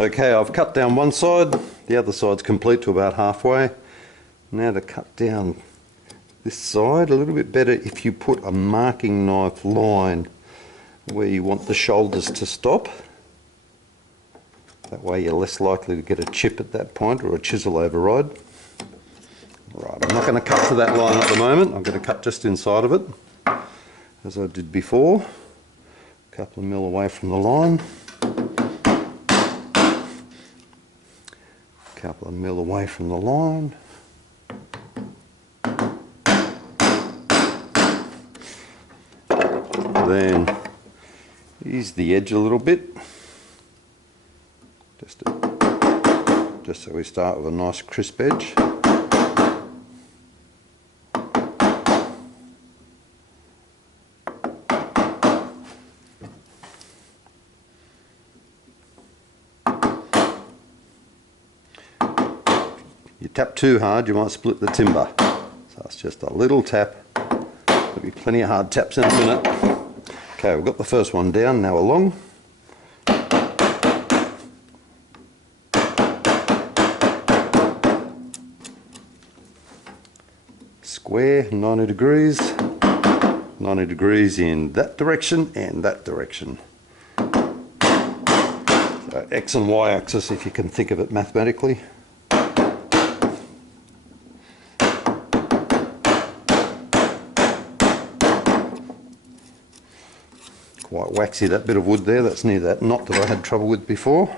Okay, I've cut down one side, the other side's complete to about halfway. Now to cut down this side, a little bit better if you put a marking knife line where you want the shoulders to stop. That way you're less likely to get a chip at that point or a chisel override. Right, I'm not going to cut to that line at the moment, I'm going to cut just inside of it, as I did before. A couple of mil away from the line. A couple of mil away from the line. Then ease the edge a little bit, just so we start with a nice crisp edge. You tap too hard, you might split the timber. So it's just a little tap. There'll be plenty of hard taps in a minute. Okay, we've got the first one down, now along. Square, 90 degrees. 90 degrees in that direction and that direction. So X and Y axis, if you can think of it mathematically. Quite waxy, that bit of wood there, that's near that knot that I had trouble with before.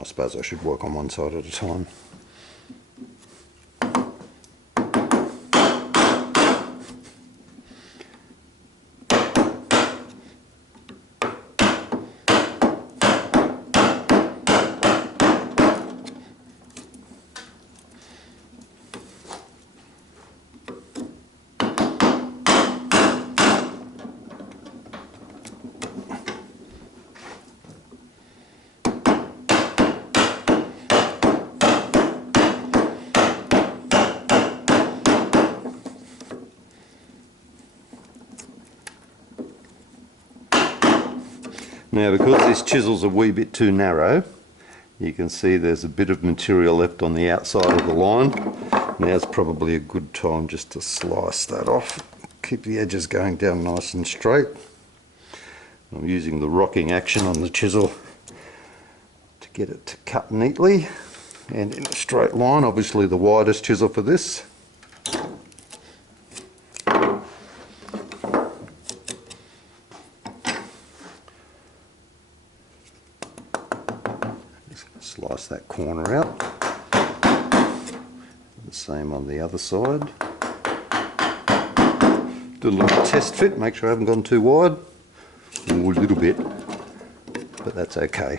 I suppose I should work on one side at a time. Now, because this chisel's a wee bit too narrow, you can see there's a bit of material left on the outside of the line. Now's probably a good time just to slice that off. Keep the edges going down nice and straight. I'm using the rocking action on the chisel to get it to cut neatly and in a straight line, obviously the widest chisel for this. Slice that corner out. The same on the other side. Do a little test fit, make sure I haven't gone too wide. Ooh, a little bit, but that's okay.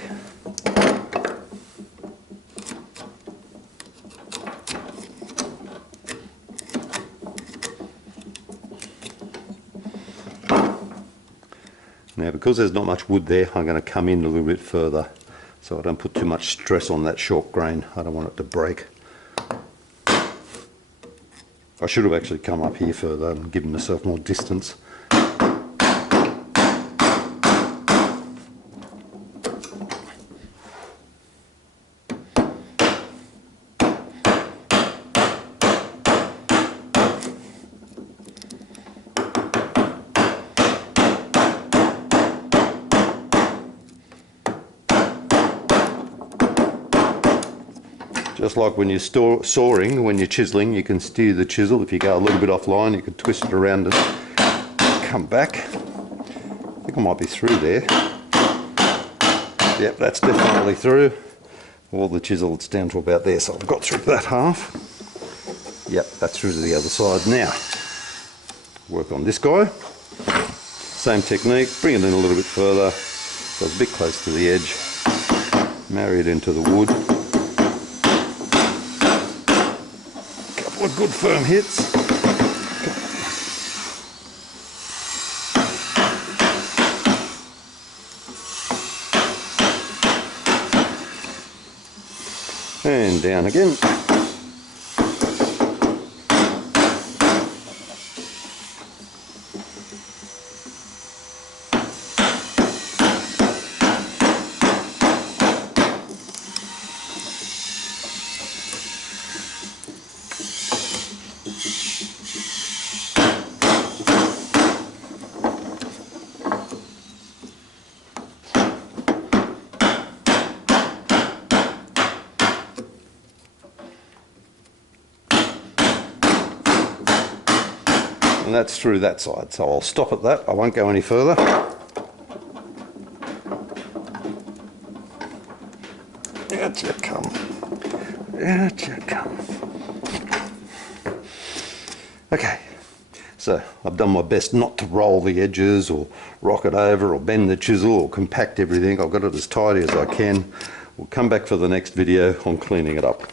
Now, because there's not much wood there, I'm going to come in a little bit further, so I don't put too much stress on that short grain. I don't want it to break. I should have actually come up here further and given myself more distance. Just like when you're sawing, when you're chiseling, you can steer the chisel. If you go a little bit offline, you can twist it around and come back. I think I might be through there. Yep, that's definitely through. All the chisel, it's down to about there, so I've got through that half. Yep, that's through to the other side. Now, work on this guy. Same technique, bring it in a little bit further, so it's a bit close to the edge. Marry it into the wood. Good firm hits. And down again. and that's through that side. So I'll stop at that. I won't go any further. Out you come. Out you come. Okay, so I've done my best not to roll the edges or rock it over or bend the chisel or compact everything. I've got it as tidy as I can. We'll come back for the next video on cleaning it up.